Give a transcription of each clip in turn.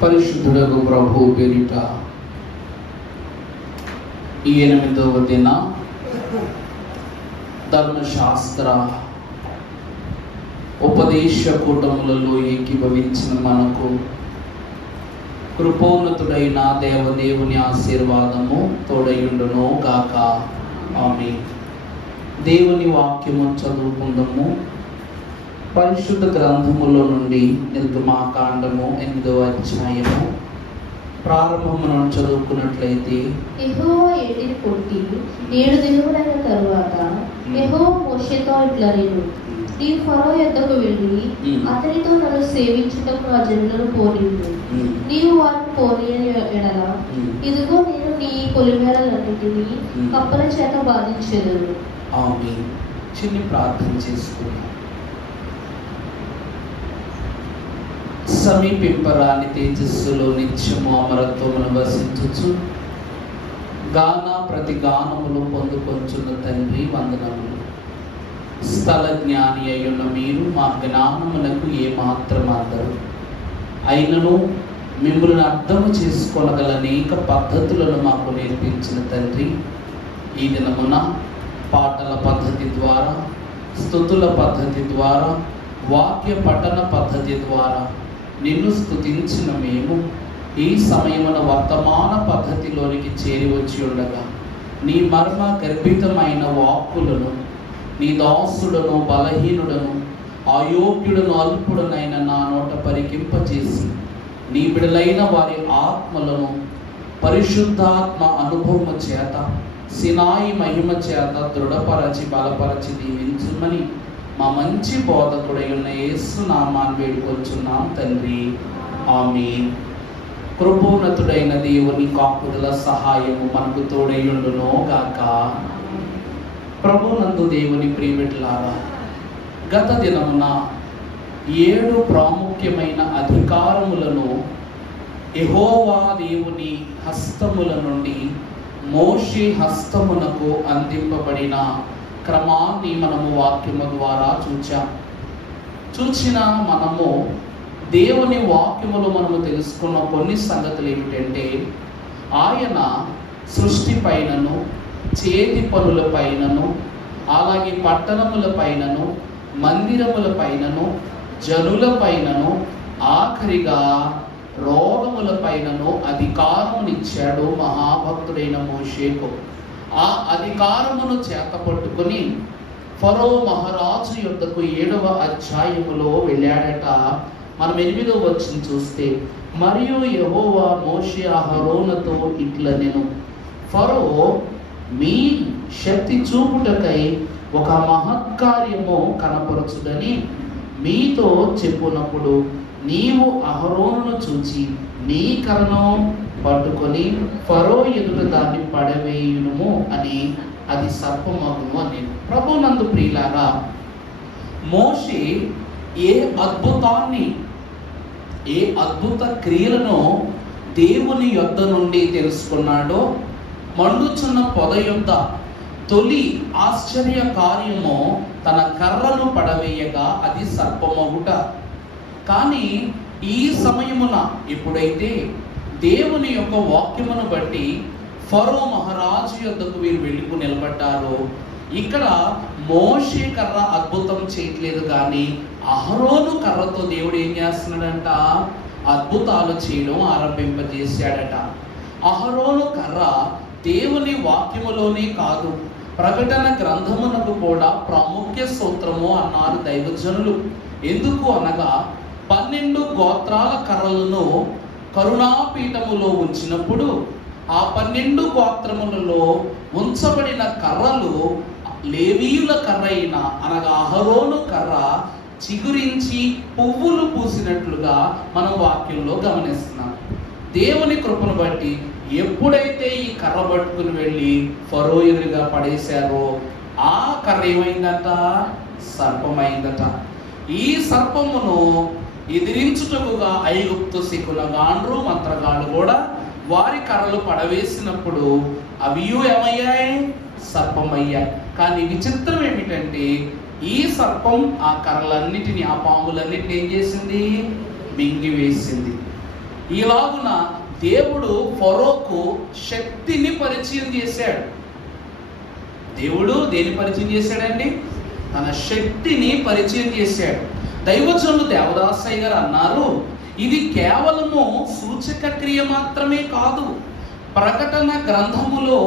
పరిశుద్ధుడగు ప్రభు పేరిట ఈ 8వ దిన ధర్మశాస్త్ర ఉపదేశ కూటములలో ఏకీభవించిన మనకు కృపోన్నతుడైన దేవదేవుని ఆశీర్వాదము తోడయుండును గాక. ఆమేన్. దేవుని వాక్యము చదువుకుందాము. పరిశుద్ధ గ్రంథములో నుండి నిర్గమాకాండము 8వ అధ్యాయము ప్రారంభమును చదువుకున్నట్లయితే, యెహోవా ఏటిని కొట్టి 7 దినములైన తరువాత యెహోవా మోషేతో ఇట్లనెను, నీవు ఫరో యొద్దకు వెళ్ళి అతనితో నన్ను సేవించుటకు నా జనులను పోనివ్వు. నీవు వారిని పోనీయని ఎడల ఇదిగో నేను నీ పొలిమేరలన్నిటినీ కప్పల చేత బాధించెదను. ఆమేన్. చిన్న ప్రార్థన చేసుకుందాం. సమీపింపరాని తేజస్సులో నిత్యము అమరత్వమును వసించుచు గాన ప్రతి గానములు పొందుకొంచున్న తండ్రి వందనములు. స్థల జ్ఞాని అయ్యున్న మీరు మా జ్ఞానమునకు ఏమాత్రం అందరు అయినను మిమ్మల్ని అర్థము చేసుకోగల అనేక పద్ధతులను మాకు నేర్పించిన తండ్రి, ఈ దినమున పాటల పద్ధతి ద్వారా, స్తుతుల పద్ధతి ద్వారా, వాక్య పఠన పద్ధతి ద్వారా నిన్ను స్తుతించిన మేము ఈ సమయమున వర్తమాన పద్ధతిలోనికి చేరి వచ్చి ఉండగా నీ మర్మ గర్భితమైన వాక్కులను నీ దాసుడను బలహీనుడను అయోగ్యుడను అల్పుడనైన నా నోట పరికింపచేసి నీ బిడలైన వారి ఆత్మలను పరిశుద్ధాత్మ అనుభవము చేత సినాయి మహిమ చేత దృఢపరచి బలపరచి దీవించుమని మా మంచి బోధకుడై ఉన్న యేసు నామాన్ని వేడుకొంచున్నాం తండ్రి. ఆమేన్. కృపోన్నతుడైన దేవుని కాపుదల సహాయము మనకు తోడయుండును గాక. ప్రభునందు దేవుని ప్రియబిడ్డలారా, గత దినమున 7 ప్రాముఖ్యమైన అధికారములను యెహోవా దేవుని హస్తముల నుండి మోషే హస్తమునకు అందింపబడిన క్రమాన్ని మనము వాక్యము ద్వారా చూచిన మనము దేవుని వాక్యములో మనము తెలుసుకున్న కొన్ని సంగతులు ఏమిటంటే, ఆయన సృష్టి పైనను, చేతి పనుల పైనను, అలాగే పట్టణముల పైనను, మందిరముల పైనను, జనుల పైనను, ఆఖరిగా రోగముల పైనను అధికారమునిచ్చాడు మహాభక్తుడైన మోషేకు. ఆ అధికారమును చేతపట్టుకుని ఫరో మహారాజు యొద్దకు 7వ అధ్యాయములో వెళ్ళాడట. మనం 8వ వచనం చూస్తే, మరియు యెహోవా మోషే అహరోనుతో ఇట్లనెను, ఫరో మీ శక్తి చూపుటకై ఒక మహత్కార్యము కనపరచుడని మీతో చెప్పునప్పుడు నీవు అహరోనును చూచి నీ కర్రను పట్టుకొని ఫరో ఎదుట దాన్ని పడవేయును అని అది సర్పమగును అని. ప్రభునందు ప్రియులారా, మోషే ఏ అద్భుత క్రియలను దేవుని యొద్ద నుండి తెలుసుకున్నాడో, మండుచున్న పొద యొద్ద తొలి ఆశ్చర్య కార్యము తన కర్రను పడవేయగా అది సర్పమగుట. కానీ ఈ సమయమున ఎప్పుడైతే దేవుని యొక్క వాక్యమును బట్టి ఫరో మహారాజు యొద్దకు వీరు వెళ్ళి నిలబడ్డారో, ఇక్కడ మోషే కర్ర అద్భుతం చేయట్లేదు, కానీ అహరోను కర్రతో దేవుడు ఏం చేస్తున్నాడంట? అద్భుతాలు చేయడం ఆరంభింపజేశాడట. అహరోను కర్ర దేవుని వాక్యములోనే కాదు, ప్రకటన గ్రంథమునకు కూడా ప్రాముఖ్య సూత్రము అన్నారు దైవజనులు. ఎందుకు అనగా 12 గోత్రాల కర్రలను కరుణాపీఠములో ఉంచినప్పుడు ఆ 12 గోత్రములలో ఉంచబడిన కర్రలు లేవీయుల కర్ర అయిన అనగా అహరోను కర్ర చిగురించి పువ్వులు పూసినట్లుగా మనం వాక్యంలో గమనిస్తున్నాం. దేవుని కృపను బట్టి ఎప్పుడైతే ఈ కర్ర పట్టుకుని వెళ్ళి ఫరో ఎదురుగా పడేశారో ఆ కర్ర ఏమైందట? సర్పమైందట. ఈ సర్పమును ఎదిరించుటకుగా ఐగుప్తు శకునగాండ్రు మంత్రగాళ్ళు కూడా వారి కర్రలు పడవేసినప్పుడు అవి ఏమయ్యాయి? సర్పమయ్యాయి. కానీ విచిత్రం ఏమిటంటే ఈ సర్పం ఆ కర్రలన్నిటిని, ఆ పాములన్నిటిని ఏం చేసింది? మింగివేసింది. ఇలాగున దేవుడు ఫరోకు శక్తిని పరిచయం చేశాడు. దేవుడు దేని పరిచయం చేశాడండి? తన శక్తిని పరిచయం చేశాడు. దైవజనులు దేవదాసయ్య గారు అన్నారు, ఇది కేవలము సూచక క్రియ మాత్రమే కాదు. ప్రకటన గ్రంథములో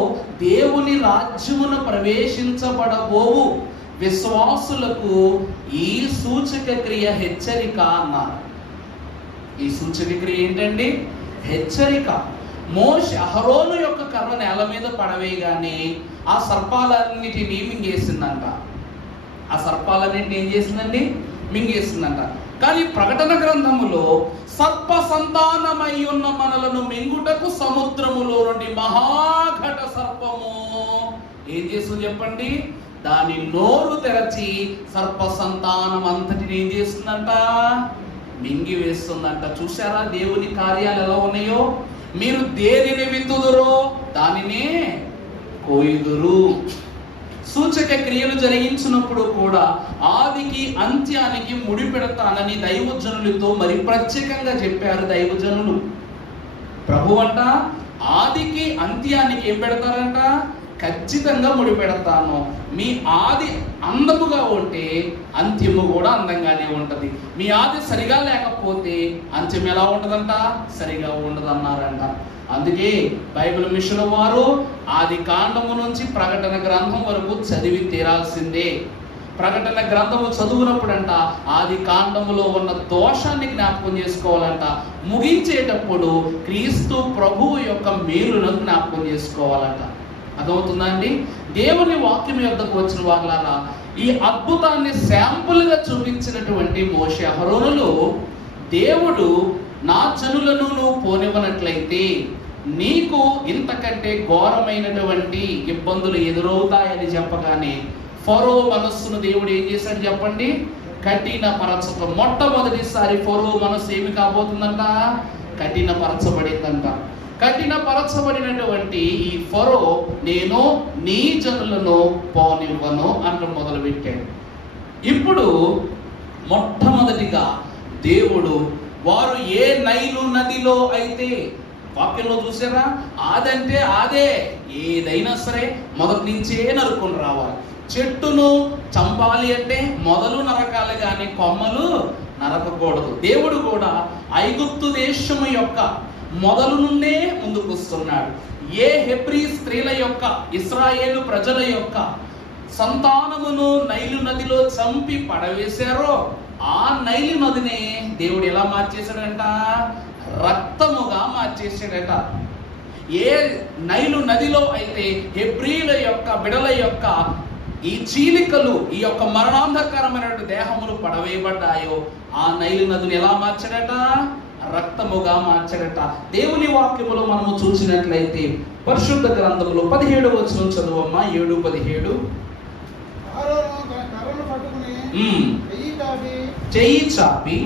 దేవుని రాజ్యమును ప్రవేశించబడబోవు విశ్వాసులకు ఈ సూచక క్రియ హెచ్చరిక అన్నారు. ఈ సూచక క్రియ ఏంటండి? హెచ్చరిక. మోషే అహరోను యొక్క కర్ర నేల మీద పడవేయగానే ఆ సర్పాలన్నిటినీ మింగేసిందంట. ఆ సర్పాలన్నింటినీ ఏం చేసిందండి? మింగేసిందంట. కానీ ప్రకటన గ్రంథములో సర్ప సంతానమై ఉన్న మనలను మింగుటకు సముద్రములో నుండి మహాఘట సర్పము ఏం చేస్తుంది చెప్పండి? దాని నోరు తెరచి సర్ప సంతానం అంతటిని ఏం చేస్తుందంట? మింగి వేస్తుందంట. చూసారా దేవుని కార్యాలు ఎలా ఉన్నాయో? మీరు దేనిని విత్తుదురో దానినే కోయుదురు. సూచక క్రియలు జరిగించినప్పుడు కూడా ఆదికి అంత్యానికి ముడిపెడతానని దైవజనులతో మరి ప్రత్యేకంగా చెప్పారు దైవజనులు. ప్రభు అంట ఆదికి అంత్యానికి ఏం పెడతారంట? ఖచ్చితంగా ముడిపెడతాను. మీ ఆది అందముగా ఉంటే అంత్యము కూడా అందంగానే ఉంటది. మీ ఆది సరిగా లేకపోతే అంత్యం ఎలా ఉంటదంట? సరిగా ఉండదన్నారంట. అందుకే బైబిల్ మిషన్ వారు ఆది కాండము నుంచి ప్రకటన గ్రంథం వరకు చదివి తీరాల్సిందే. ప్రకటన గ్రంథము చదువునప్పుడంట ఆది కాండములో ఉన్న దోషాన్ని జ్ఞాపకం చేసుకోవాలంట. ముగించేటప్పుడు క్రీస్తు ప్రభువు యొక్క మేలును జ్ఞాపకం చేసుకోవాలంట. అర్థమవుతుందా అండి? దేవుని వాక్యం యొద్దకు వచ్చిన వాళ్ళారా, ఈ అద్భుతాన్ని శాంపుల్గా చూపించినటువంటి మోషే అహరోనులు, దేవుడు నా జనులను నువ్వు పోనివ్వనట్లయితే నీకు ఇంతకంటే ఘోరమైనటువంటి ఇబ్బందులు ఎదురవుతాయని చెప్పగానే ఫరో మనస్సును దేవుడు ఏం చేశాడు చెప్పండి? కఠినపరచటం. మొట్టమొదటిసారి ఫరో మనస్సు ఏమి కాబోతుందంట? కఠినపరచబడిందంట. కఠినపరచబడినటువంటి ఈ ఫరో నేను నీ జనులను పోనివ్వను అంటూ మొదలుపెట్టాడు. ఇప్పుడు మొట్టమొదటిగా దేవుడు వారు ఏ నైలు నదిలో అయితే, వాక్యంలో చూసారా, ఆదంటే ఆదే, ఏదైనా సరే మొదటి నుంచే నరుకుని రావాలి. చెట్టును చంపాలి అంటే మొదలు నరకాలి కానీ కొమ్మలు నరకకూడదు. దేవుడు కూడా ఐగుప్తు దేశము యొక్క మొదలు నుండే ముందుకు వస్తున్నాడు. ఏ హెబ్రీ స్త్రీల యొక్క, ఇశ్రాయేలు ప్రజల యొక్క సంతానమును నైలు నదిలో చంపి పడవేశారో ఆ నైలు నదిని దేవుడు ఎలా మార్చేశాడంట? రక్తముగా మార్చేశాడట. ఏ నైలు నదిలో అయితే హెబ్రీల యొక్క బిడల యొక్క ఈ చీలికలు, ఈ యొక్క మరణాంధకరమైన దేహములు పడవేయబడ్డాయో ఆ నైలు నదిని ఎలా మార్చాడట? రక్తముగా మార్చాడట. దేవుని వాక్యములో మనము చూసినట్లయితే పరిశుద్ధ గ్రంథములో 17వ వచనం చదువమ్మా. 7:17. చెయ్యి చాపి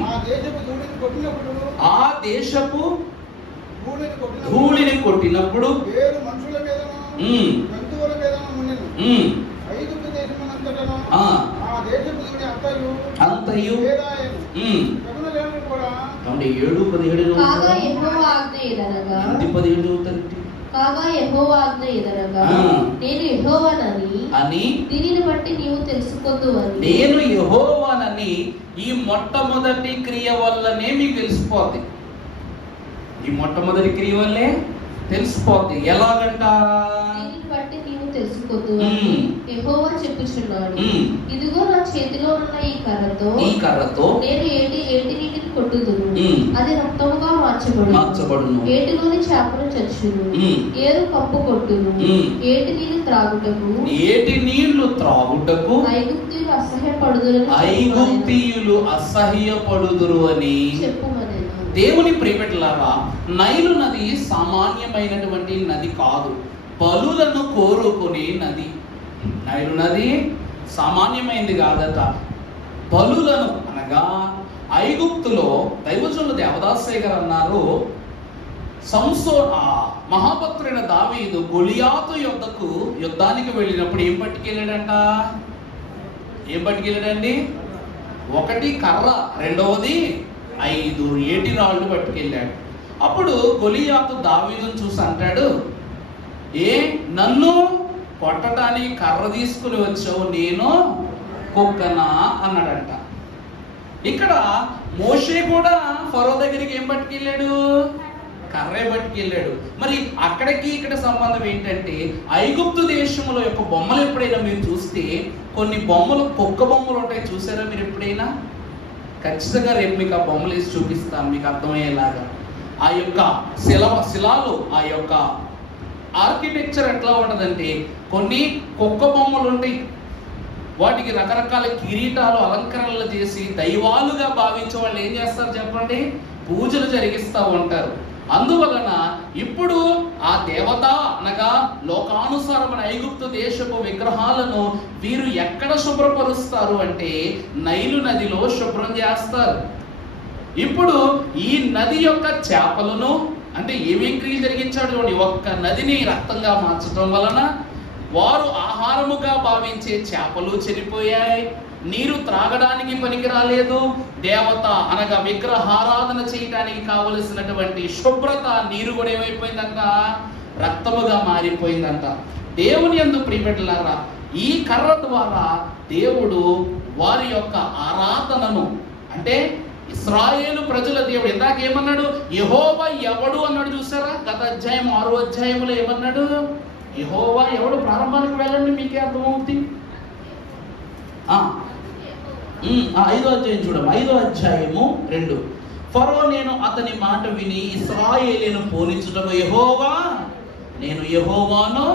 ఆ దేశపు ధూళిని కొట్టినప్పుడు అంతయు 7:17 కాగా యెహోవా ఆజ్ఞ ఎదరగా నేను యెహోవానని దీనిని బట్టి నీవు తెలుసుకొందువని. నేను యెహోవానని ఈ మొట్టమొదటి క్రియ వల్లనే మీకు తెలిసిపోద్ది. ఈ మొట్టమొదటి క్రియ వల్లే తెలిసిపోద్ది. ఎలాగంట? దీనిని బట్టి నీవు తెలుసుకొందువని యెహోవా చెప్పుచున్నాడు. ఇదిగో నా చేతిలో ఉన్న ఈ కర్రతో నేను ఏటి నీటిని కొట్టుదును, అది రక్తముగా మార్చబడును. ఏటిలోని చేపలు చచ్చును, ఏరు కప్పు కొట్టును. ఏటి నీళ్లు త్రాగుటకు ఐగుప్తీయులు అసహ్యపడుదురు అని చెప్పుమనెను. దేవుని ప్రియబిడ్డలారా, నైలు నది సామాన్యమైనటువంటి నది కాదు, బలులను కోరుకునే నది. నైలు నది సామాన్యమైనది కాదట. బలులను అనగా ఐగుప్తులో దైవజనులు దేవదాసయ్య గారు అన్నారు, మహాభక్తుడైన దావీదు గొలియాతు యుద్ధానికి వెళ్ళినప్పుడు ఏం పట్టుకెళ్ళాడంట? ఏం పట్టుకెళ్ళాడండి? ఒకటి కర్ర, రెండవది 5 ఏటి రాళ్ళు పట్టుకెళ్ళాడు. అప్పుడు గొలియాతు దావీదును చూసి అంటాడు, నన్ను కొట్టడానికి కర్ర తీసుకుని వచ్చావు, నేను కుక్కనా అన్నాడంట. ఇక్కడ మోషే కూడా ఫరో దగ్గరికి ఏం పట్టుకెళ్ళాడు? కర్రే పట్టుకెళ్ళాడు. మరి అక్కడికి ఇక్కడ సంబంధం ఏంటంటే, ఐగుప్తు దేశంలో యొక్క బొమ్మలు ఎప్పుడైనా మీరు చూస్తే కొన్ని బొమ్మలు కుక్క బొమ్మలు ఉంటాయి, చూసారా మీరు ఎప్పుడైనా? ఖచ్చితంగా రేపు మీకు ఆ బొమ్మలు వేసి చూపిస్తాను మీకు అర్థమయ్యేలాగా. ఆ యొక్క శిలాలు, ఆ యొక్క ఆర్కిటెక్చర్ ఎట్లా ఉంటుందంటే, కొన్ని కుక్క బొమ్మలు ఉంటాయి, వాటికి రకరకాల కిరీటాలు అలంకరణలు చేసి దైవాలుగా భావించే వాళ్ళు ఏం చేస్తారు చెప్పండి? పూజలు జరిగిస్తూ ఉంటారు. అందువలన ఇప్పుడు ఆ దేవత అనగా లోకానుసారమైన ఐగుప్తు దేశపు విగ్రహాలను వీరు ఎక్కడ శుభ్రపరుస్తారు అంటే నైలు నదిలో శుభ్రం చేస్తారు. ఇప్పుడు ఈ నది యొక్క చేపలను అంటే ఏమేం క్రియ జరిగించాడు చూడండి. ఒక్క నదిని రక్తంగా మార్చడం వలన వారు ఆహారముగా భావించే చేపలు చనిపోయాయి, నీరు త్రాగడానికి పనికి రాలేదు, దేవత అనగా విగ్రహారాధన చేయడానికి కావలసినటువంటి శుభ్రత నీరు కూడా ఏమైపోయిందంట? రక్తముగా మారిపోయిందంట. దేవుని యందు ప్రియబిడ్డలారా, ఈ కర్ర ద్వారా దేవుడు వారి యొక్క ఆరాధనను అంటే ఇశ్రాయేలు ప్రజల దేవుడు ఇందాక ఏమన్నాడు? యెహోవా ఎవడు అన్నాడు చూసారా? గత అధ్యాయం 6వ అధ్యాయంలో ఏమన్నాడు? యెహోవా ఎవడు? ప్రారంభానికి వెళ్ళండి, మీకే అర్థమవుతుంది. 5వ అధ్యాయం చూడము, 5వ అధ్యాయము 2. ఫరో నేను అతని మాట విని ఇశ్రాయేలును పోనించుటకు యెహోవా నేను యెహోవాను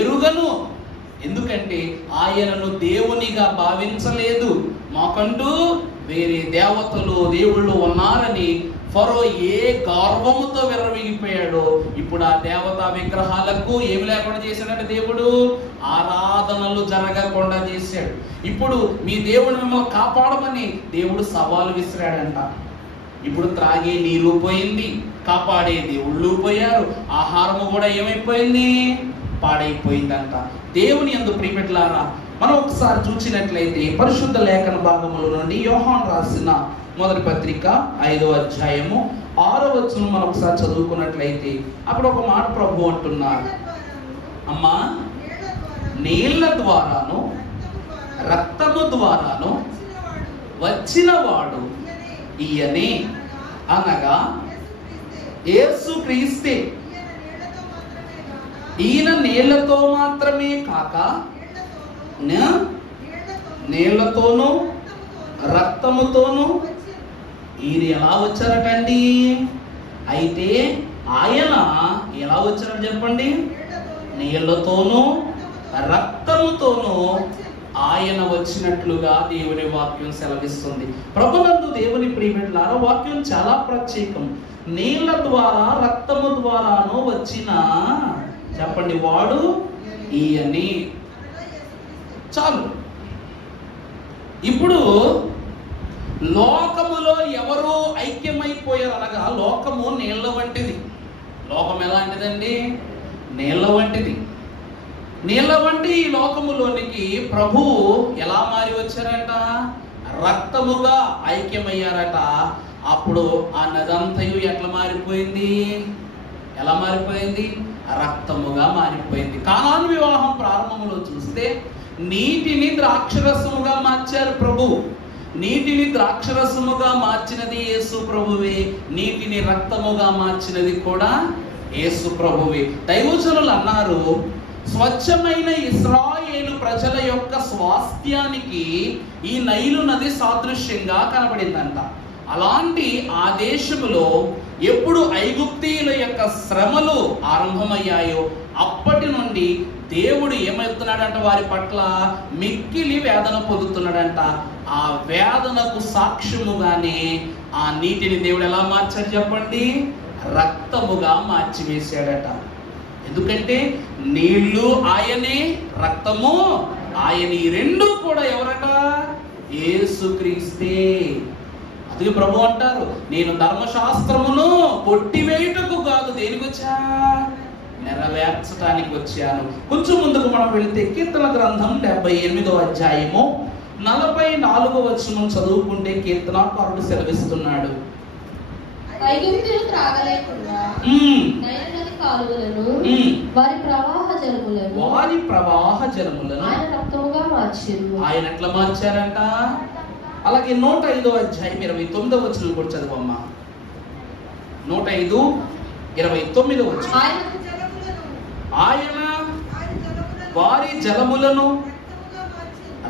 ఎరుగను, ఎందుకంటే ఆయనను దేవునిగా భావించలేదు, మాకంటూ వేరే దేవతలు దేవుళ్ళు ఉన్నారని ఫరో ఏ గర్వముతో విర్రవీగిపోయాడో ఇప్పుడు ఆ దేవతా విగ్రహాలకు ఏమి లేకుండా చేశాడంటే దేవుడు ఆరాధనలు జరగకుండా చేశాడు. ఇప్పుడు మీ దేవుడు మిమ్మల్ని కాపాడమని దేవుడు సవాలు విసిరాడంట. ఇప్పుడు త్రాగే నీరు పోయింది, కాపాడే దేవుళ్ళు పోయారు, ఆహారము కూడా ఏమైపోయింది? పాడైపోయిందంట. దేవుని యందు ప్రియబిడ్డలారా, మనం ఒకసారి చూసినట్లయితే పరిశుద్ధ లేఖన భాగముల నుండి యోహాను రాసిన మొదటి పత్రిక 5వ అధ్యాయము 6వ వచనం మనం ఒకసారి చదువుకున్నట్లయితే అక్కడ ఒక మాట ప్రభు అంటున్నారు, అమ్మా నీళ్ల ద్వారాను రక్తము ద్వారాను వచ్చిన వాడు ఈయనే, అనగా యేసుక్రీస్తే. ఈయన నీళ్లతో మాత్రమే కాక నీళ్లతోనూ రక్తముతోనూ ఈయన ఎలా వచ్చారటండి? అయితే ఆయన ఎలా వచ్చారని చెప్పండి? నీళ్లతోనూ రక్తముతోనూ ఆయన వచ్చినట్లుగా దేవుని వాక్యం సెలవిస్తుంది. ప్రభునందు దేవుని ప్రియబిడ్డలారా, వాక్యం చాలా ప్రత్యేకం. నీళ్ల ద్వారా రక్తము ద్వారాను వచ్చిన చెప్పండి వాడు ఈయనే. చాలు. ఇప్పుడు లోకములో ఎవరు ఐక్యమైపోయారు అనగా, లోకము నీళ్ల వంటిది. లోకం ఎలాంటిదండి? నీళ్ల వంటిది. నీళ్ల వంటి ఈ లోకములోనికి ప్రభు ఎలా మారి వచ్చారట? రక్తముగా ఐక్యమయ్యారట. అప్పుడు ఆ నదంతయు ఎట్లా మారిపోయింది? ఎలా మారిపోయింది? రక్తముగా మారిపోయింది. కానాను వివాహం ప్రారంభంలో చూస్తే నీటిని ద్రాక్షరసముగా మార్చారు ప్రభు. నీటిని ద్రాక్షరసముగా మార్చినది యేసు ప్రభువే, నీటిని రక్తముగా మార్చినది కూడా యేసు ప్రభువే. దైవజనులు అన్నారు, స్వచ్ఛమైన ఇశ్రాయేలు ప్రజల యొక్క స్వాస్థ్యానికి ఈ నైలు నది సాదృశ్యంగా కనబడిందంట. అలాంటి ఆ దేశములో ఎప్పుడు ఐగుప్తీయుల యొక్క శ్రమలు ఆరంభమయ్యాయో అప్పటి నుండి దేవుడు ఏమవుతున్నాడంట? వారి పట్ల మిక్కిలి వేదన పొందుతున్నాడంట. ఆ వేదనకు సాక్ష్యముగానే ఆ నీటిని దేవుడు ఎలా మార్చాడు చెప్పండి? రక్తముగా మార్చివేశాడట. ఎందుకంటే నీళ్లు ఆయనే, రక్తము ఆయన. ఈ రెండు కూడా ఎవరట? యేసుక్రీస్తే. అందుకే ప్రభు అంటారు, నేను ధర్మశాస్త్రమును కొట్టివేయుటకు కాదు, దేనికి వచ్చా? నెరవేర్చడానికి వచ్చాను. కొంచెం ముందుకు మనం వెళితే కీర్తన గ్రంథం 78వ అధ్యాయము 44వ వచనం చదువుకుంటే కీర్తనాకారుడు సెలవిస్తున్నాడు. ఐగుప్తులు త్రాగలేకుండా నైలు నది కాలువలను వారి ప్రవాహ జలములను ఆయన రక్తముగా మార్చారు. ఆయన ఎట్లా మార్చారంట? అలాగే 105వ అధ్యాయం 29వ వచనం కూడా చదవమ్మా. 105:29 వచనం. ఆయన వారి జలములను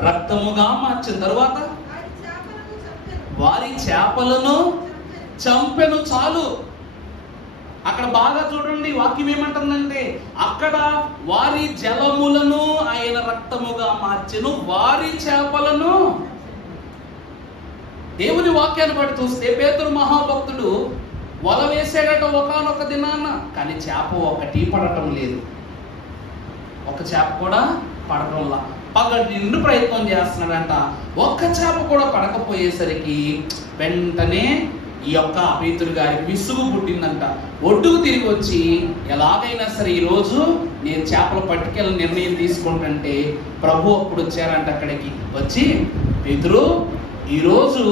రక్తముగా మార్చిన తరువాత వారి చేపలను చంపెను. చాలు. అక్కడ బాగా చూడండి, వాక్యం ఏమంటుందంటే అక్కడ వారి జలములను ఆయన రక్తముగా మార్చెను, వారి చేపలను. దేవుని వాక్యాన్ని బట్టి చూస్తే పేతురు మహాభక్తుడు వల వేసాడట ఒకానొక దినాన, కానీ చేప ఒకటి పడటం లేదు. ఒక చేప కూడా పడటంలా. పగటి నిండు ప్రయత్నం చేస్తున్నాడంట, ఒక్క చేప కూడా పడకపోయేసరికి వెంటనే ఈ యొక్క పేతురు గారికి విసుగు పుట్టిందంట. ఒడ్డుకు తిరిగి వచ్చి ఎలాగైనా సరే ఈరోజు నేను చేపలు పట్టుకెళ్ళి నిర్ణయం తీసుకుంటుంటే ప్రభు అప్పుడు వచ్చారంట అక్కడికి. వచ్చి పేతురు ఈరోజు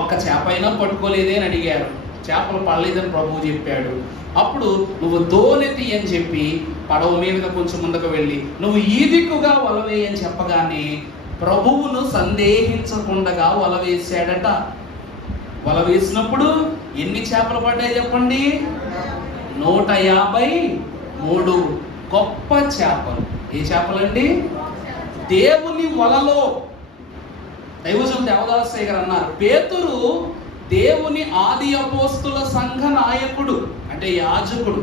ఒక్క చేప అయినా పట్టుకోలేదే అని అడిగారు. చేపలు పడలేదని ప్రభువు చెప్పాడు. అప్పుడు నువ్వు దోనెత్తి అని చెప్పి పడవ మీద కొంచెం ముందుకు వెళ్ళి నువ్వు ఈ దిక్కుగా వలవేయి అని చెప్పగానే ప్రభువును సందేహించకుండా వల వేశాడట. వల వేసినప్పుడు ఎన్ని చేపలు పడ్డాయి చెప్పండి? 153 గొప్ప చేపలు. ఏ చేపలండి? దేవుని వలలో దైవజనుడు దేవదాసయ్య గారు అన్నారు, పేతురు దేవుని ఆది అపోస్తుల సంఘ నాయకుడు, అంటే యాజకుడు.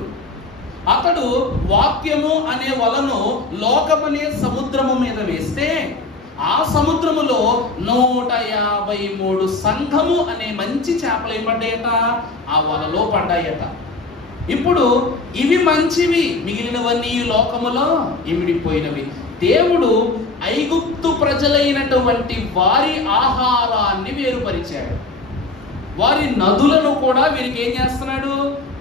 అతడు వాక్యము అనే వలను లోకమనే సముద్రము మీద వేస్తే ఆ సముద్రములో 153 సంఘము అనే మంచి చేపలు ఏమడ్డాయట? ఆ వలలో పడ్డాయట. ఇప్పుడు ఇవి మంచివి, మిగిలినవన్నీ లోకములో ఇమిడిపోయినవి. దేవుడు ఐగుప్తు ప్రజలైనటువంటి వారి ఆహారాన్ని వేరుపరిచాడు. వారి నదులను కూడా వీరికి ఏం చేస్తున్నాడు?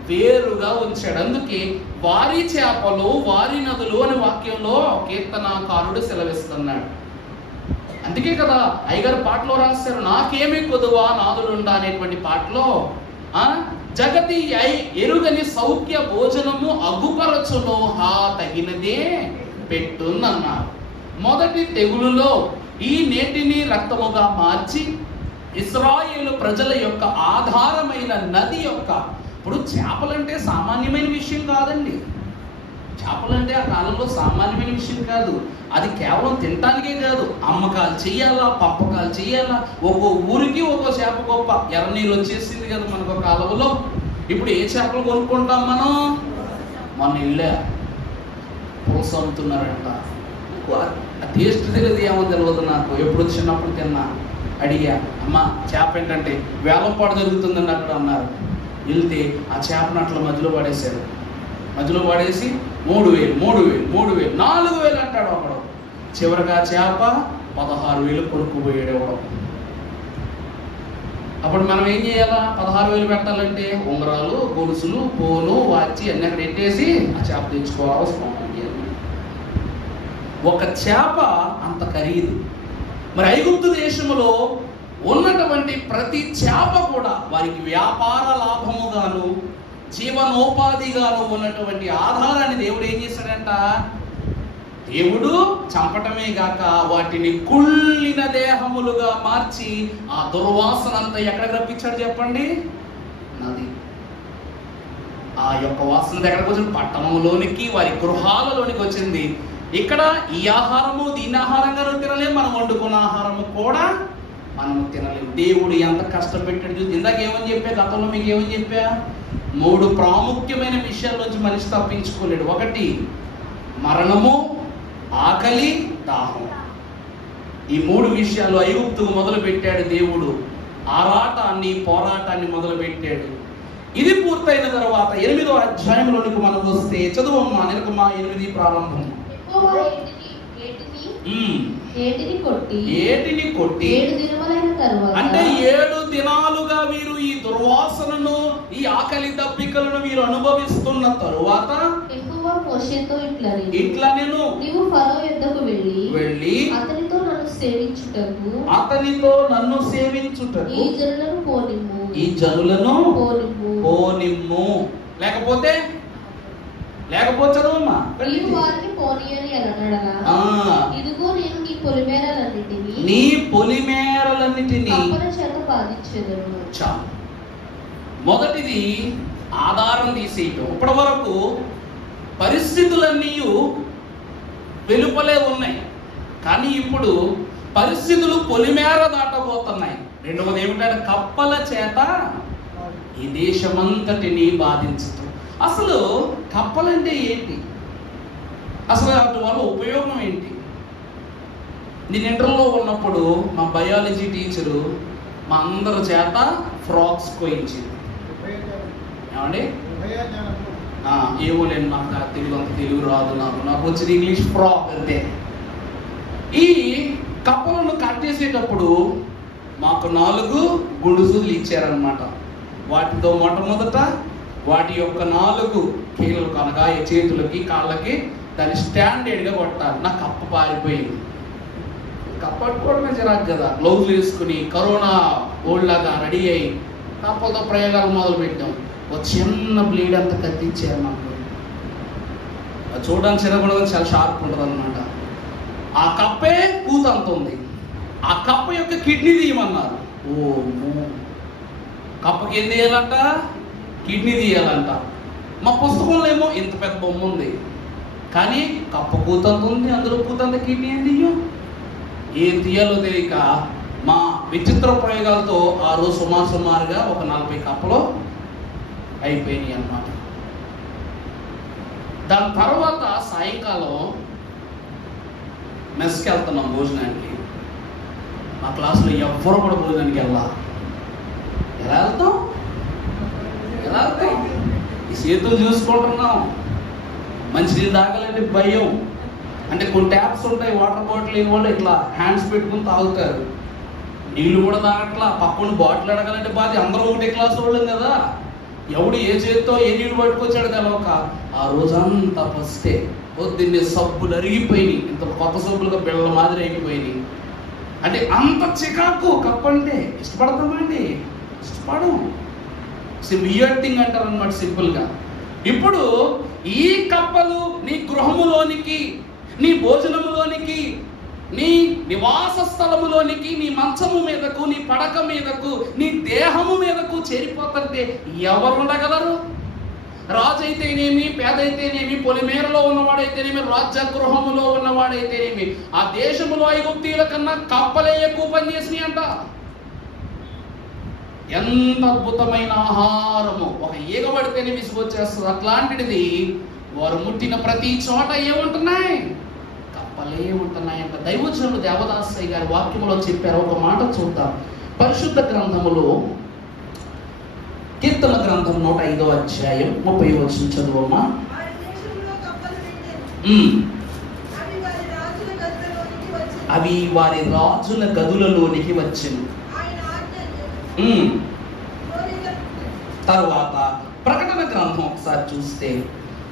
వేరుగా ఉంచాడు. అందుకే వారి చేపలు వారి నదులు అనే వాక్యంలో కీర్తనాకారుడు సెలవిస్తున్నాడు. అందుకే కదా అయ్యగారు పాటలో రాశారు, నాకేమీ కొదువా నాదులుండా అనేటువంటి పాటలో జగతి ఎరుగని సౌఖ్య భోజనము అగ్గుపరచులో హా తగినదే పెట్టున్నారు. మొదటి తెగులులో ఈ నేటిని రక్తముగా మార్చి ఇశ్రాయేలు ప్రజల యొక్క ఆధారమైన నది యొక్క, ఇప్పుడు చేపలంటే సామాన్యమైన విషయం కాదండి. చేపలంటే ఆ కాలంలో సామాన్యమైన విషయం కాదు. అది కేవలం తినటానికే కాదు, అమ్మకాలు చెయ్యాలా, పంపకాలు చెయ్యాలా. ఒక్కో ఊరికి ఒక్కో చేప గొప్ప. ఎర్రనీరు వచ్చేసింది కదా మనకు కాలువలో. ఇప్పుడు ఏ చేపలు కొనుక్కుంటాం మనం? మన ఇల్లే పులస అమ్ముతున్నారంట. టేస్ట్ తెలియదు, ఏమో తెలియదు నాకు. ఎప్పుడు చిన్నప్పుడు తిన్నా. అడిగా, అమ్మ చేప ఏంటంటే వేలంపాటు జరుగుతుందని అక్కడ అన్నారు. వెళ్తే ఆ చేపను అట్లా మధ్యలో పడేశారు. మధ్యలో పడేసి 3000 4000 అంటాడు ఒకడు. చివరిగా చేప 16,000 కొనుక్కుపోయాడు ఎవడో. అప్పుడు మనం ఏం చేయాలా? 16,000 పెట్టాలంటే ఉంగరాలు, గొలుసులు, పోను, వాచి అన్ని అక్కడ పెట్టేసి ఆ చేప తెచ్చుకోవాల్సిన ఒక చేప అంత ఖరీదు. మరి ఐగుప్తు దేశంలో ఉన్నటువంటి ప్రతి చేప కూడా వారికి వ్యాపార లాభముగాను జీవనోపాధిగాను ఉన్నటువంటి ఆధారాన్ని దేవుడు ఏం చేశాడంట? దేవుడు చంపటమే గాక వాటిని కుళ్ళిన దేహములుగా మార్చి ఆ దుర్వాసన అంతా ఎక్కడ రప్పించాడు చెప్పండి? నది. ఆ యొక్క వాసన ఎక్కడికి వచ్చింది? పట్టణంలోనికి, వారి గృహాలలోనికి వచ్చింది. ఇక్కడ ఈ ఆహారము దీని ఆహారంగా తినలేము, మనం వండుకున్న ఆహారము కూడా మనం తినలేము. దేవుడు ఎంత కష్టపెట్టాడు చూసి. ఇందాక ఏమని చెప్పా? గతంలో మీకు ఏమని చెప్పా? 3 ప్రాముఖ్యమైన విషయాల నుంచి మనిషి తప్పించుకోలేడు. ఒకటి మరణము, ఆకలి, దాహం. ఈ 3 విషయాలు ఐగుప్తుకు మొదలు పెట్టాడు దేవుడు. ఆరాటాన్ని, పోరాటాన్ని మొదలు పెట్టాడు. ఇది పూర్తయిన తర్వాత 8వ అధ్యాయంలోనికి మనం వస్తే చదువమ్మా, నిలకమ్మా. 8 ప్రారంభం. ఏటిని కొట్టి 7 దినములైన తరువాత, అంటే 7 దినాలుగా వీరు ఈ దుర్వాసనను, ఈ ఆకలి దప్పికలను వీరు అనుభవిస్తున్న తరువాత యెహోవా మోషేతో ఇట్లా నేను నీవు ఫరో యొద్దకు వెళ్ళి అతనితో నన్ను సేవించుటకు ఈ జనులను పోనిమ్ము. లేకపోతే చదువమ్మా. నీవు వారిని పోనీయని అనడగా ఇదిగో నేను నీ పొలిమేరలన్నిటినీ కప్పల చేత బాధించెదను. చాలు. మొదటిది ఆధారం తీసేయటం. ఇప్పటి వరకు పరిస్థితులన్నీ వెలుపలే ఉన్నాయి, కానీ ఇప్పుడు పరిస్థితులు పొలిమేర దాటబోతున్నాయి. రెండవది ఏమిటంటే కప్పల చేత ఈ దేశమంతటిని బాధించటం. అసలు కప్పలంటే ఏంటి? అసలు వాటి వల్ల ఉపయోగం ఏంటి? నేను ఇంటర్లో ఉన్నప్పుడు మా బయాలజీ టీచరు మా అందరి చేత ఫ్రాక్స్ కోయించింది. ఏమండి? ఏమో లేని నాకు తెలుగు రాదు, నాకు వచ్చిన ఇంగ్లీష్ ఫ్రాక్ అంతే. ఈ కప్పలను కట్టేసేటప్పుడు మాకు 4 గుడుసులు ఇచ్చారనమాట. వాటితో మొట్టమొదట వాటి యొక్క 4 కీళ్ళకు అనగా చేతులకి కాళ్ళకి దాన్ని స్టాండర్డ్గా కొట్టాలి. నాకు కప్ప పారిపోయింది. కప్పట్టుకోవడమే చిరాకు కదా. గ్లౌజులు వేసుకుని కరోనా ఓల్డ్లాగా రెడీ అయ్యి కప్పలతో ప్రయోగాలు మొదలు పెట్టాం. ఒక చిన్న బ్లేడ్ అంత కత్తిచ్చారు మాకు. అది చూడడానికి చిన్నగూడగా చాలా షార్ప్ ఉంటుంది అనమాట. ఆ కప్పే కూత అంత ఉంది. ఆ కప్ప యొక్క కిడ్నీ తీయమన్నారు. ఓ కప్పకి ఏం తీయాలంట? కిడ్నీ తీయాలంట. మా పుస్తకంలో ఏమో ఇంత పెద్ద బొమ్మ ఉంది, కానీ కప్ప కూతంత ఉంది, అందులో కూతంత కిడ్నీ ఏం తీయం. ఏం తీయాలో తెలియక మా విచిత్ర ప్రయోగాలతో ఆ రోజు సుమారుగా ఒక 40 కప్పలు అయిపోయినాయి అన్నమాట. దాని తర్వాత సాయంకాలం మెస్కి వెళ్తున్నాం భోజనానికి. మా క్లాసులో ఎవ్వరు కూడా భోజనానికి ఎలా వెళ్తాం? ఈ చేతులు చూసుకుంటున్నాం. మంచినీళ్ళు తాగాలంటే భయం. అంటే కొన్ని ట్యాప్స్ ఉంటాయి, వాటర్ బాటిల్ లేని వాళ్ళు ఇట్లా హ్యాండ్స్ పెట్టుకుని తాగుతారు. నీళ్ళు కూడా తాగట్లా. పక్కన బాటిల్ అడగాలంటే బాధ. అందరూ ఒకటే క్లాస్ వాళ్ళం కదా. ఎవడు ఏ చేతితో ఏ నీళ్ళు పట్టుకొచ్చాడు తెలవక ఆ రోజంతా ఫస్టే. పొద్దున్నే సబ్బులు అరిగిపోయినాయి, ఇంత కొత్త సబ్బులుగా బిళ్ళ మాదిరి అయిపోయినాయి. అంటే అంత చికాకు కప్పంటే. ఇష్టపడతామండి? ఇష్టపడం. వియర్డ్ థింగ్ అంటారు అనమాట సింపుల్గా. ఇప్పుడు ఈ కప్పలు నీ గృహములోనికి, నీ భోజనములోనికి, నీ నివాస స్థలములోనికి, నీ మంచము మీదకు, నీ పడక మీదకు, నీ దేహము మీదకు చేరిపోతుంటే ఎవరు ఉండగలరు? రాజు అయితేనేమి, పేద అయితేనేమి, పొలిమేరలో ఉన్నవాడైతేనేమి, రాజ్య గృహములో ఉన్నవాడైతేనేమి, ఆ దేశములో ఐగుప్తీయుల కన్నా కప్పలే ఎక్కువ పనిచేసినాయి అంట. ఎంత అద్భుతమైన ఆహారము! ఒక ఈగ పడితేనే విసుగొచ్చేస్తుంది. అట్లాంటిది వారు ముట్టిన ప్రతి చోట ఏముంటున్నాయి? కప్పలే ఉంటున్నాయంట. దైవజనుడు దేవదాసయ్య గారి వాక్యములో చెప్పారు. ఒక మాట చూద్దాం. పరిశుద్ధ గ్రంథములో కీర్తన గ్రంథం 105వ అధ్యాయం 30వ వచనం చదువమ్మా. అవి వారి రాజుల గదులలోనికి వచ్చెను. తరువాత ప్రకటన గ్రంథం ఒకసారి చూస్తే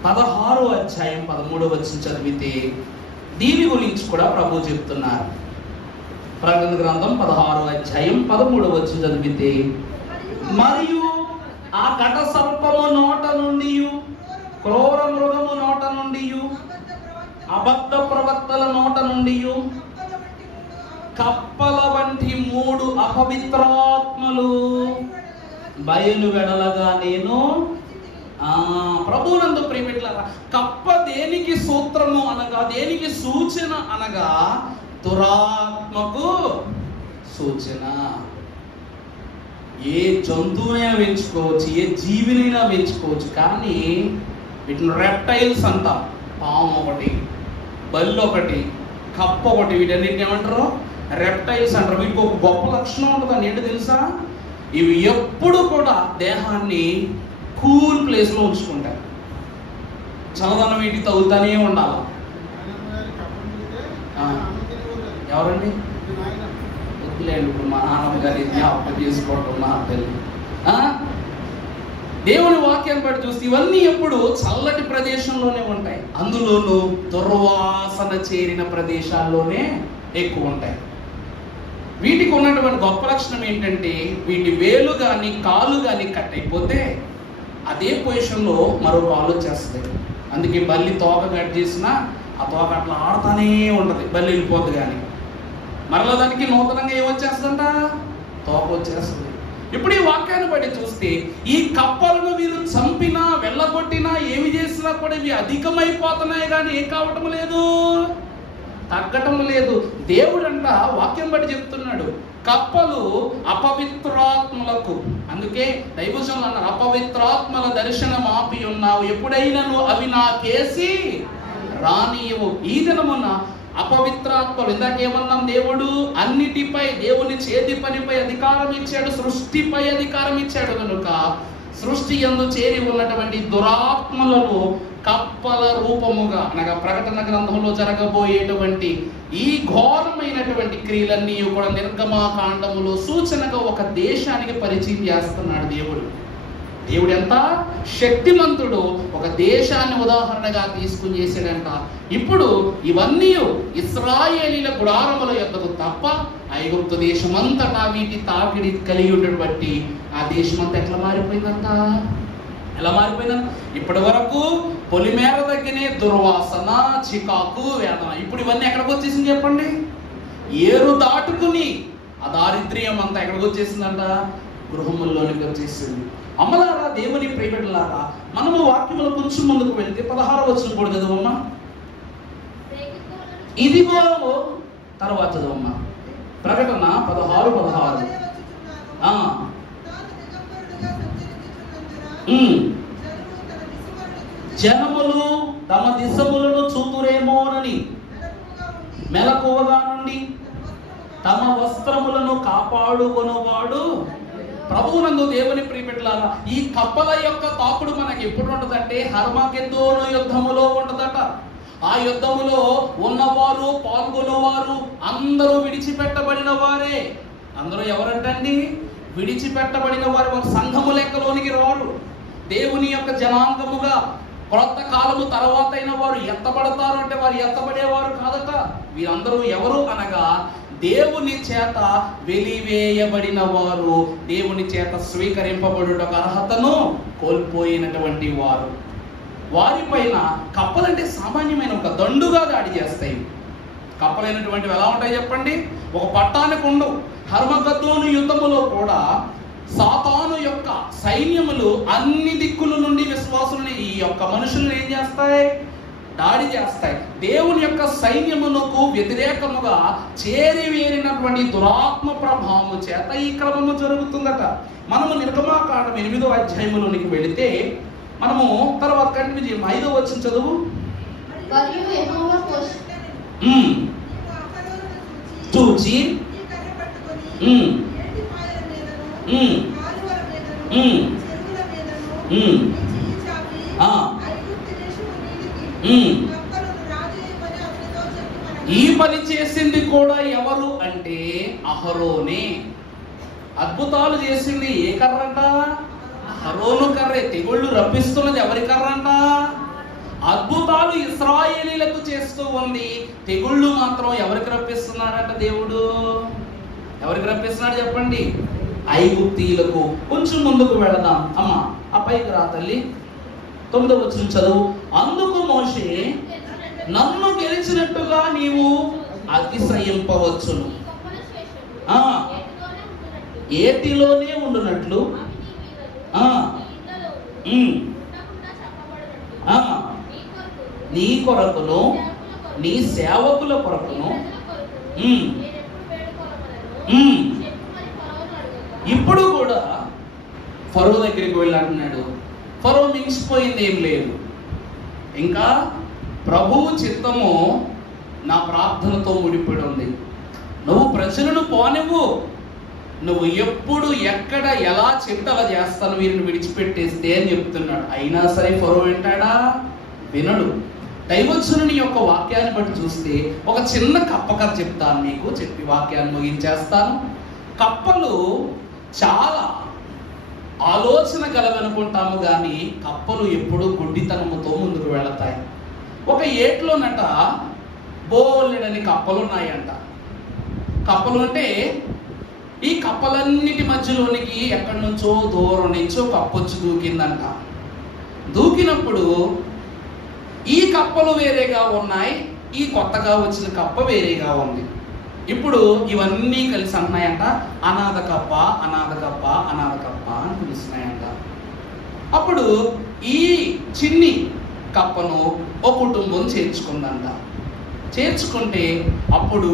16వ అధ్యాయం 13వ వచనం చదివితే దీని గురించి కూడా ప్రభు చెప్తున్నారు. ప్రకటన గ్రంథం 16వ అధ్యాయం 13వ వచనం చదివితే, మరియు ఆ ఘట సర్పము నోట నుండి, క్రూర మృగము నోట నుండి, అబద్ధ ప్రవక్తల నోట నుండి కప్పల వంటి 3 అపవిత్రాత్మలు బయలు వెడలగా నేను ప్రభువునందు ప్రియమిట్లారా, కప్ప దేనికి సూత్రము అనగా, దేనికి సూచన అనగా దురాత్మకు సూచన. ఏ జంతువునైనా పెంచుకోవచ్చు, ఏ జీవినైనా పెంచుకోవచ్చు, కానీ వీటిని రెప్టైల్స్ అంటాం. పాము ఒకటి, బల్లి ఒకటి, కప్ప ఒకటి, వీటన్నిటిని ఏమంటారు? రెప్టైల్స్ అంటారు. వీటికి ఒక గొప్ప లక్షణం ఉంటుంది. ఏంటో తెలుసా? ఇవి ఎప్పుడు కూడా దేహాన్ని కూల్ ప్లేస్లో ఉంచుకుంటాయి. చల్లదనం వీటికి తగులుతానే ఉండాలి. ఎవరండి? వద్దులేండి, ఇప్పుడు మా నాన్నమ్మ గారి జ్ఞాపకం చేసుకోవటం నా తల్లి. దేవుని వాక్యాన్ని బట్టి చూస్తే ఇవన్నీ ఎప్పుడు చల్లటి ప్రదేశంలోనే ఉంటాయి. అందులోనూ దుర్వాసన చేరిన ప్రదేశాల్లోనే ఎక్కువ ఉంటాయి. వీటికి ఉన్నటువంటి గొప్ప లక్షణం ఏంటంటే వీటి వేలు కానీ కాలు కానీ కట్ అయిపోతే అదే పొజిషన్లో మరో కాలు వచ్చేస్తుంది. అందుకే బల్లి తోక కట్ చేసినా ఆ తోక అట్లా ఆడుతూనే ఉంటుంది, బల్లి వెళ్ళిపోద్ది. కానీ మరలా దానికి నూతనంగా ఏమొచ్చేస్తుందంట, తోక వచ్చేస్తుంది. ఇప్పుడు ఈ వాక్యాన్ని బట్టి చూస్తే ఈ కప్పలను వీరు చంపినా వెళ్ళగొట్టినా ఏమి చేసినా కూడా ఇవి అధికమైపోతున్నాయి కానీ ఏం కావటం లేదు, తగ్గటం లేదు. దేవుడంట వాక్యం బట్టి చెప్తున్నాడు, కప్పలు అపవిత్రాత్మలకు, అందుకే దైవజనులు అన్నారు, అపవిత్రాత్మల దర్శనం ఆపి ఉన్నావు, ఎప్పుడైనాను అవి నాకేసి రానియవు. ఈ దినమున అపవిత్రాత్మలు, ఇందాకేమన్నాం, దేవుడు అన్నిటిపై, దేవుని చేతి పనిపై అధికారం ఇచ్చాడు, సృష్టిపై అధికారం ఇచ్చాడు. కనుక సృష్టి యందు చేరి ఉన్నటువంటి దురాత్మలను కప్పల రూపముగా, అనగా ప్రకటన గ్రంథంలో జరగబోయేటువంటి ఈ ఘోరమైనటువంటి క్రియలన్నీ కూడా నిర్గమాకాండములో సూచనగా ఒక దేశానికి పరిచయం చేస్తున్నాడు దేవుడు. దేవుడు ఎంత శక్తిమంతుడు, ఒక దేశాన్ని ఉదాహరణగా తీసుకుని చేశాడంట. ఇప్పుడు ఇవన్నీ ఇశ్రాయేలీల గుడారముల యొద్దకు తప్ప ఐగుప్తు దేశమంతటా వీటి తాకిడి కలిగి ఉండబట్టి ఆ దేశమంతా ఎట్లా మారిపోయిందంట, ఎలా మారిపోయిందంట. ఇప్పటి వరకు పొలిమేర దగ్గరనే దుర్వాసన, చికాకు, వేదన. ఇప్పుడు ఇవన్నీ ఎక్కడికి వచ్చేసింది చెప్పండి, ఏరు దాటుకుని ఆ దారిద్ర్యం అంతా ఎక్కడికి వచ్చేసిందంట, గృహముల్లోనికి వచ్చేసింది. అమ్మలారా, దేవుని ప్రియబిడ్డలారా, మనము వాక్యములు కొంచెం ముందుకు వెళ్తే 16వ వచనం కూడా చదువమ్మా. ఇదిగో తర్వాత చదువమ్మా, ప్రకటన 16:16. జనములు తమ దిశములను చూతురేమోనని మెలకువగా నుండి తమ వస్త్రములను కాపాడుకొనువాడు ప్రభువునందు. దేవుని ప్రియబిడ్డలారా, ఈ కప్పల యొక్క తాకుడు మనకి ఎప్పుడు ఉంటదంటే హర్మగెద్దోను యుద్ధములో ఉంటదట. ఆ యుద్ధములో ఉన్నవారు, పాల్గొనేవారు అందరూ విడిచిపెట్టబడిన వారే. అందరూ ఎవరంటండి, విడిచిపెట్టబడిన వారు. వారు సంఘము లెక్కలోనికి రారు. దేవుని యొక్క జనాంగముగా క్రొత్త కాలము తర్వాత అయిన వారు ఎత్తబడతారు అంటే వారు ఎత్తబడేవారు కాదట. వీరందరూ ఎవరు అనగా దేవుని చేత వెలివేయబడిన వారు, దేవుని చేత స్వీకరింపబడుట అర్హతను కోల్పోయినటువంటి వారు. వారిపైన కప్పలంటే సామాన్యమైన ఒక దండుగా దాడి చేస్తాయి. కప్పలైనటువంటివి ఎలా ఉంటాయి చెప్పండి, ఒక పట్టానికి ఉండు. హర్మగద్దోను యుద్ధములో కూడా సాతాను యొక్క సైన్యములు అన్ని దిక్కుల నుండి విశ్వాసులని, ఈ యొక్క మనుషులను ఏం చేస్తాయి, దాడి చేస్తాయి. దేవుని యొక్క సైన్యమునకు వ్యతిరేకముగా చేరివేరినటువంటి దురాత్మ ప్రభావము చేత ఈ క్రమము జరుగుతుందట. మనము నిర్గమాకాండం 8వ అధ్యాయములోనికి వెళితే మనము తర్వాత కంటిన్యూ చేయం. 5వ వచనం చదువు. చూచి ఈ పని చేసింది కూడా ఎవరు అంటే అహరోనే. అద్భుతాలు చేసింది ఏ కర్రంట, అహరోను కర్రే. తెగుళ్ళు రప్పిస్తున్నది ఎవరి కర్రంట, అద్భుతాలు ఇశ్రాయేలీలకు చేస్తూ ఉంది. తెగుళ్ళు మాత్రం ఎవరికి రప్పిస్తున్నాడంట దేవుడు, ఎవరికి రప్పిస్తున్నాడు చెప్పండి, ఐగుప్తీయులకు. కొంచెం ముందుకు వెళదాం అమ్మా, ఆ పైకి రా తల్లి. 9వ వచనం చదువు. అందుకు మోషే, నన్ను గెలిచినట్టుగా నీవు అతిశయింపవచ్చును, ఏటిలోనే ఉండునట్లు నీ కొరకును నీ సేవకుల కొరకును. ఇప్పుడు కూడా ఫరో దగ్గరికి వెళ్ళి అంటున్నాడు, ఫరో మించిపోయింది ఏం లేదు, ఇంకా ప్రభువు చిత్తము నా ప్రార్థనతో ముడిపడి ఉంది. నువ్వు ప్రజలను పోనివ్వు, నువ్వు ఎప్పుడు ఎక్కడ ఎలా చెప్తే అలా చేస్తాను, వీరిని విడిచిపెట్టేస్తే అని చెప్తున్నాడు. అయినా సరే ఫరో వింటాడా, వినడు. దైవజనుని యొక్క వాక్యాన్ని బట్టి చూస్తే ఒక చిన్న కప్ప కథ చెప్తాను మీకు, చెప్పి వాక్యాన్ని ముగించేస్తాను. కప్పలు చాలా ఆలోచన కలగనుకుంటాము కానీ కప్పలు ఎప్పుడూ గుడ్డితనముతో ముందుకు వెళతాయి. ఒక ఏట్లోనట బోలెడని కప్పలు ఉన్నాయంట. కప్పలు అంటే ఈ కప్పలన్నిటి మధ్యలోనికి ఎక్కడి నుంచో దూరం నుంచో కప్పొచ్చి దూకిందంట. దూకినప్పుడు ఈ కప్పలు వేరేగా ఉన్నాయి, ఈ కొత్తగా వచ్చిన కప్ప వేరేగా ఉంది. ఇప్పుడు ఇవన్నీ కలిసి అంటున్నాయంట అనాథ కప్ప, అనాథ కప్ప, అనాథ కప్ప అని పిలుస్తున్నాయంట. అప్పుడు ఈ చిన్ని కప్పను ఓ కుటుంబం చేర్చుకుందంట. చేర్చుకుంటే అప్పుడు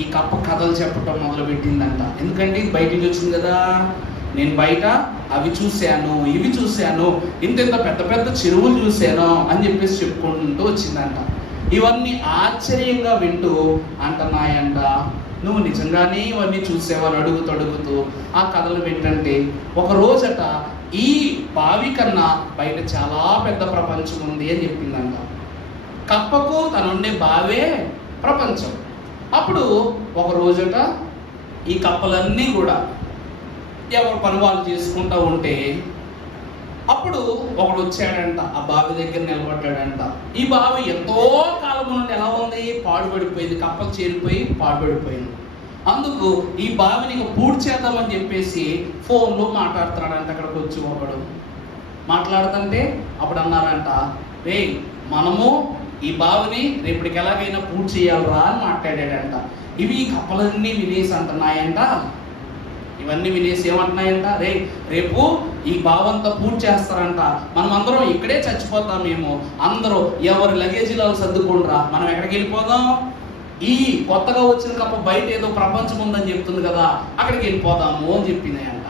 ఈ కప్ప కథలు చెప్పటం మొదలు పెట్టిందంట. ఎందుకంటే ఇది బయటికి వచ్చింది కదా, నేను బయట అవి చూశాను, ఇవి చూశాను, ఇంత పెద్ద పెద్ద చెరువులు చూశాను అని చెప్పేసి చెప్పుకుంటూ వచ్చిందంట. ఇవన్నీ ఆశ్చర్యంగా వింటూ అంటున్నాయంట, నువ్వు నిజంగానే ఇవన్నీ చూసేవాళ్ళు అడుగుతూ ఆ కథలు వింటంటే ఒక రోజట ఈ బావి కన్నా బయట చాలా పెద్ద ప్రపంచం ఉంది అని చెప్పిందంట. కప్పకు తనుండే బావే ప్రపంచం. అప్పుడు ఒక రోజట ఈ కప్పలన్నీ కూడా ఎవరు పని వాళ్ళు చేసుకుంటూ ఉంటే అప్పుడు ఒకడు వచ్చాడంట, ఆ బావి దగ్గర నిలబడ్డాడంట. ఈ బావి ఎంతో కాలం నుండి ఎలా ఉంది, పాడుపడిపోయింది, కప్పలు చేరిపోయి పాడుపడిపోయింది. అందుకు ఈ బావిని పూర్తి చేద్దామని చెప్పేసి ఫోన్లో మాట్లాడుతున్నాడంట. అక్కడికి వచ్చి ఒకడు మాట్లాడుతుంటే అప్పుడు అన్నారంట, రే మనము ఈ బావిని రేపటికి ఎలాగైనా పూర్తి చేయాలరా అని మాట్లాడాడంట. ఇవి కప్పలన్నీ వినేసి అంటున్నాయంట, ఇవన్నీ వినేసి ఏమంటున్నాయంట, రేపు ఈ బావంతా పూర్తి చేస్తారంట, మనం అందరం ఇక్కడే చచ్చిపోతామేమో, అందరూ ఎవరి లగేజీలు సర్దుకుండ్రా, మనం ఎక్కడికి వెళ్ళిపోదాం, ఈ కొత్తగా వచ్చిన కప్ప బయట ఏదో ప్రపంచం ఉందని చెప్తుంది కదా, అక్కడికి వెళ్ళిపోదాము అని చెప్పినాయంట.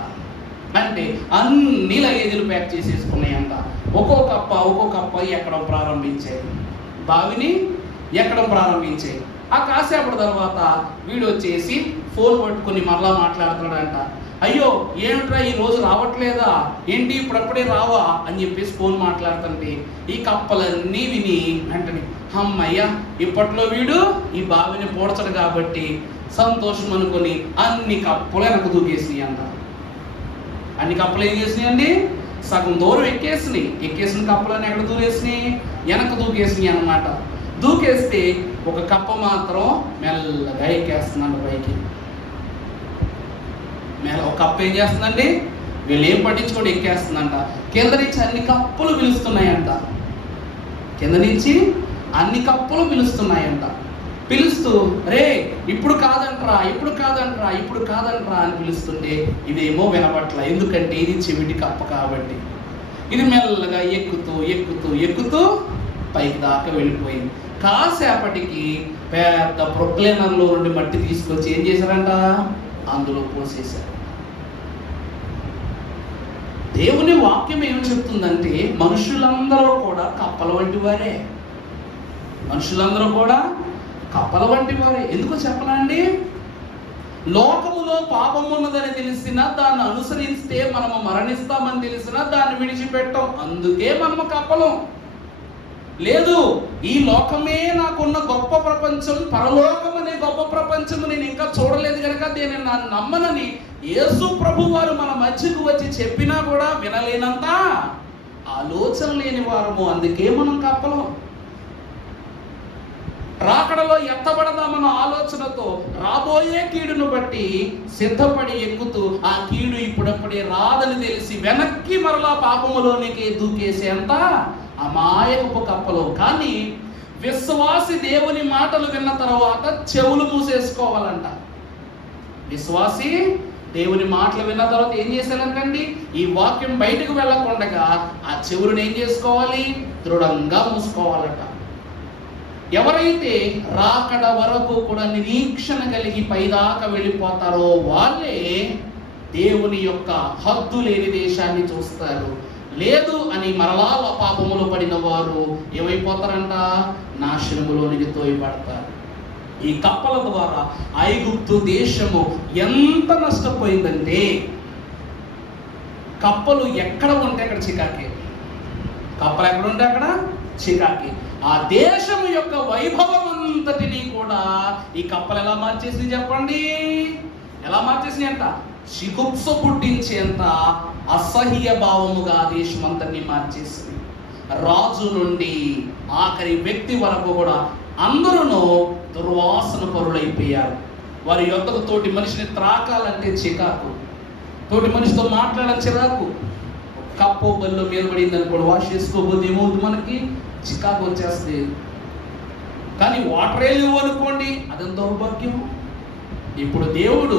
అంటే అన్ని లగేజీలు ప్యాక్ చేసేసుకున్నాయంట. ఒక్కో కప్ప ఎక్కడం ప్రారంభించాయి, బావిని ఎక్కడం ప్రారంభించాయి. ఆ కాసేపటి తర్వాత వీడు వచ్చేసి ఫోన్ పట్టుకుని మళ్ళా మాట్లాడుతున్నాడంట, అయ్యో ఏంట్రా ఈ రోజు రావట్లేదా, ఏంటి ఇప్పుడప్పుడే రావా అని చెప్పేసి ఫోన్ మాట్లాడుతుంటే ఈ కప్పలన్నీ విని వెంటనే అమ్మయ్య ఇప్పట్లో వీడు ఈ బావిని పూడ్చడు కాబట్టి సంతోషం అనుకుని అన్ని కప్పలు వెనక దూకేసినాయి అంట. అన్ని కప్పలు ఏం చేసినాయండి, సగం దూరం ఎక్కేసిన కప్పలని ఎక్కడ దూరేసినాయి, వెనక దూకేసినాయి అన్నమాట. దూకేస్తే ఒక కప్ప మాత్రం మెల్లగా ఎక్కేస్తుందంట పైకి. ఒక కప్ప ఏం చేస్తుందండి, వీళ్ళు ఏం పట్టించుకోండి ఎక్కేస్తుందంట. కింద నుంచి అన్ని కప్పలు పిలుస్తున్నాయంట, కింద నుంచి అన్ని కప్పలు పిలుస్తున్నాయంట. పిలుస్తూ ఇప్పుడు కాదంట్రా అని పిలుస్తుంటే ఇదేమో వినపట్ల, ఎందుకంటే ఇది చెవిటి కప్ప కాబట్టి. ఇది మెల్లగా ఎక్కుతూ పైకి దాకా వెళ్ళిపోయింది. కాసేపటికి పెద్ద ప్రొక్లైనర్లో నుండి మట్టి తీసుకొచ్చి ఏం చేశారంట, అందులో పోసేశారు. దేవుని వాక్యం ఏం చెప్తుందంటే మనుషులందరూ కూడా కప్పల వంటి వారే, మనుషులందరూ కూడా కప్పల వంటి వారే. ఎందుకో చెప్పనండి, లోకములో పాపం ఉన్నదని తెలిసినా దాన్ని అనుసరిస్తే మనము మరణిస్తామని తెలిసినా దాన్ని విడిచిపెట్టాం, అందుకే మనము కప్పలం. లేదు ఈ లోకమే నాకున్న గొప్ప ప్రపంచం, పరలోకం అనే గొప్ప ప్రపంచం నేను ఇంకా చూడలేదు కనుక దీన్ని నన్ను నమ్మనని యేసు ప్రభు వారు మన మధ్యకు వచ్చి చెప్పినా కూడా వినలేనంత ఆలోచన లేని వారము, అందుకే మనం కప్పలం. రాకడలో ఎత్తబడదామన్న ఆలోచనతో రాబోయే కీడును బట్టి సిద్ధపడి ఎక్కుతూ ఆ కీడు ఇప్పుడప్పుడే రాదని తెలిసి వెనక్కి మరలా పాపములోనికి దూకేసేంత అమాయకపు కప్పలు. కానీ విశ్వాసి దేవుని మాటలు విన్న తర్వాత చెవులు మూసేసుకోవాలంట. విశ్వాసి దేవుని మాటలు విన్న తర్వాత ఏం చేశారంటండి, ఈ వాక్యం బయటకు వెళ్ళకుండా ఆ చెవులను ఏం చేసుకోవాలి, దృఢంగా మూసుకోవాలట. ఎవరైతే రాకడ వరకు కూడా నిరీక్షణ కలిగి పైదాకా వెళ్ళిపోతారో వాళ్ళే దేవుని యొక్క హద్దు లేని దేశాన్ని చూస్తారు. లేదు అని మరలా పాపములు పడిన వారు ఏమైపోతారంట, నాశనములోనికి తోయబడతారు. ఈ కప్పల ద్వారా ఐగుప్తు దేశము ఎంత నష్టపోయిందంటే, కప్పలు ఎక్కడ ఉంటే అక్కడ చికాకే, కప్పలు ఎక్కడ ఉంటే అక్కడ చికాకే. ఆ దేశం యొక్క వైభవం అంతటినీ కూడా ఈ కప్పలు ఎలా మార్చేసి చెప్పండి, ఎలా మార్చేసి అంట, చిగుప్స పుట్టించేంత అసహ్య భావముగా దేశం అంతటినీ మార్చేసింది. రాజు నుండి ఆఖరి వ్యక్తి వరకు కూడా అందరూ దుర్వాసన పరులైపోయారు. వారి యొక్కకు తోటి మనిషిని త్రాకాలంటే చికాకు, తోటి మనిషితో మాట్లాడాలని చిరాకు. కప్పో బల్లో మీద పడింది అనుకోండి, వాష్ చేసుకోబోతే ఏమవుతుంది, మనకి చికాకు వచ్చేస్తుంది. కానీ వాటరే లేవు అనుకోండి, అదంత దౌర్భాగ్యం. ఇప్పుడు దేవుడు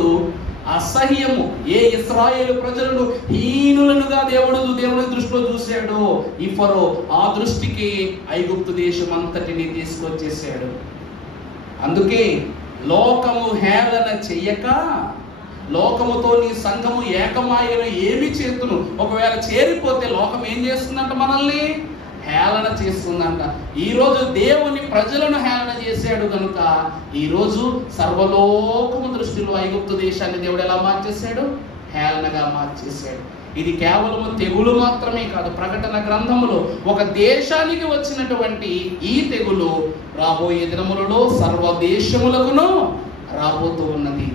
అసహ్యము, ఏ ఇశ్రాయేలు ప్రజలను హీనులనుగా దేవుడి దృష్టిలో చూశాడు ఈ ఫరో, ఆ దృష్టికి ఐగుప్తు దేశం అంతటిని తీసుకొచ్చేసాడు. అందుకే లోకము హేళన చెయ్యక, లోకముతో నీ సంఘము ఏకమాయను ఏమి చేతును. ఒకవేళ చేరిపోతే లోకం ఏం చేస్తుందంట, మనల్ని హేళన చేస్తుందంట. ఈరోజు దేవుని ప్రజలను హేళన చేశాడు కనుక ఈరోజు సర్వలోకము దృష్టిలో ఐగుప్తు దేశాన్ని దేవుడు ఎలా మార్చేశాడు, హేళనగా మార్చేశాడు. ఇది కేవలం తెగులు మాత్రమే కాదు, ప్రకటన గ్రంథములో ఒక దేశానికి వచ్చినటువంటి ఈ తెగులు రాబోయే దినములలో సర్వ దేశములకును రాబోతూ ఉన్నది.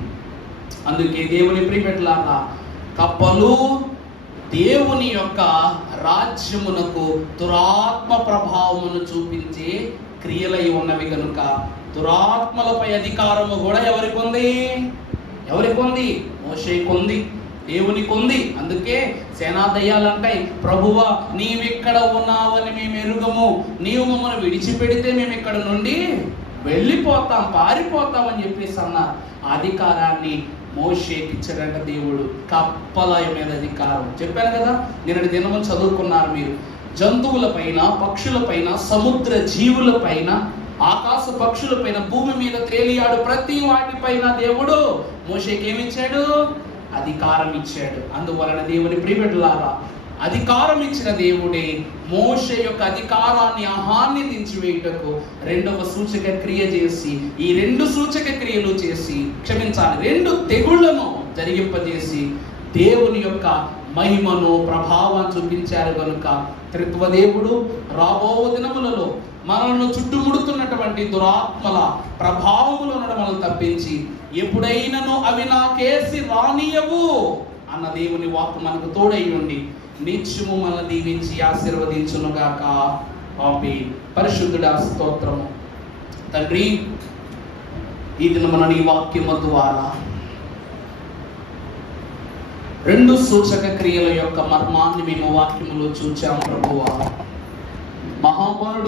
అందుకే దేవుని ప్రియబిడ్డలారా, కప్పలు దేవుని యొక్క రాజ్యమునకు దురాత్మ ప్రభావమును చూపించే క్రియలై ఉన్నవి కనుక దురాత్మలపై అధికారము కూడా ఎవరికి ఉంది? మోషేకు ఉంది, దేవునికి ఉంది. అందుకే సేనా దయ్యాలు అంటాయి, ప్రభువా నీవిక్కడ ఉన్నావని మేము ఎరుగము, నీవు మమ్మల్ని విడిచిపెడితే మేము ఇక్కడ నుండి వెళ్ళిపోతాం, పారిపోతామని చెప్పేసి అన్న అధికారాన్ని మోషేకి ఇచ్చాడంట దేవుడు. కప్పల మీద అధికారం చెప్పాను కదా, నిన్నటి దినము చదువుకున్నారు మీరు. జంతువుల పైన, పక్షుల పైన, సముద్ర జీవుల పైన, ఆకాశ పక్షుల పైన, భూమి మీద తేలియాడు ప్రతి వాటిపైన దేవుడు మోషేకి ఏమిచ్చాడు? అధికారం ఇచ్చాడు. అందువలన దేవుని ప్రియబిడ్డలారా, అధికారం ఇచ్చిన దేవుడే మోషే యొక్క అధికారాన్ని అహాన్ని దించివేయుటకు రెండవ సూచక క్రియ చేసి, ఈ రెండు సూచక క్రియలు చేసి, క్షమించాలి, రెండు తెగుళ్లను జరిగింపజేసి దేవుని యొక్క మహిమను, ప్రభావాన్ని చూపించారు కనుక త్రిత్వదేవుడు రాబో దినములలో మనల్ని చుట్టుముడుతున్నటువంటి దురాత్మల ప్రభావములో మనల్ని తప్పించి ఎప్పుడైనాను అవి నాకేసి రానియవు అన్న దేవుని వాక్కు మనకు తోడై ఉండి నిత్యము మనల్ని దీవించి ఆశీర్వదించునుగాక. ఆమేన్. పరిశుద్ధుడా స్తోత్రము. తండ్రి, ఈ దినమున నీ వాక్యము ద్వారా రెండు సూచక క్రియల యొక్క మర్మాన్ని మేము వాక్యములో చూచాము ప్రభువా. మహాపరుడు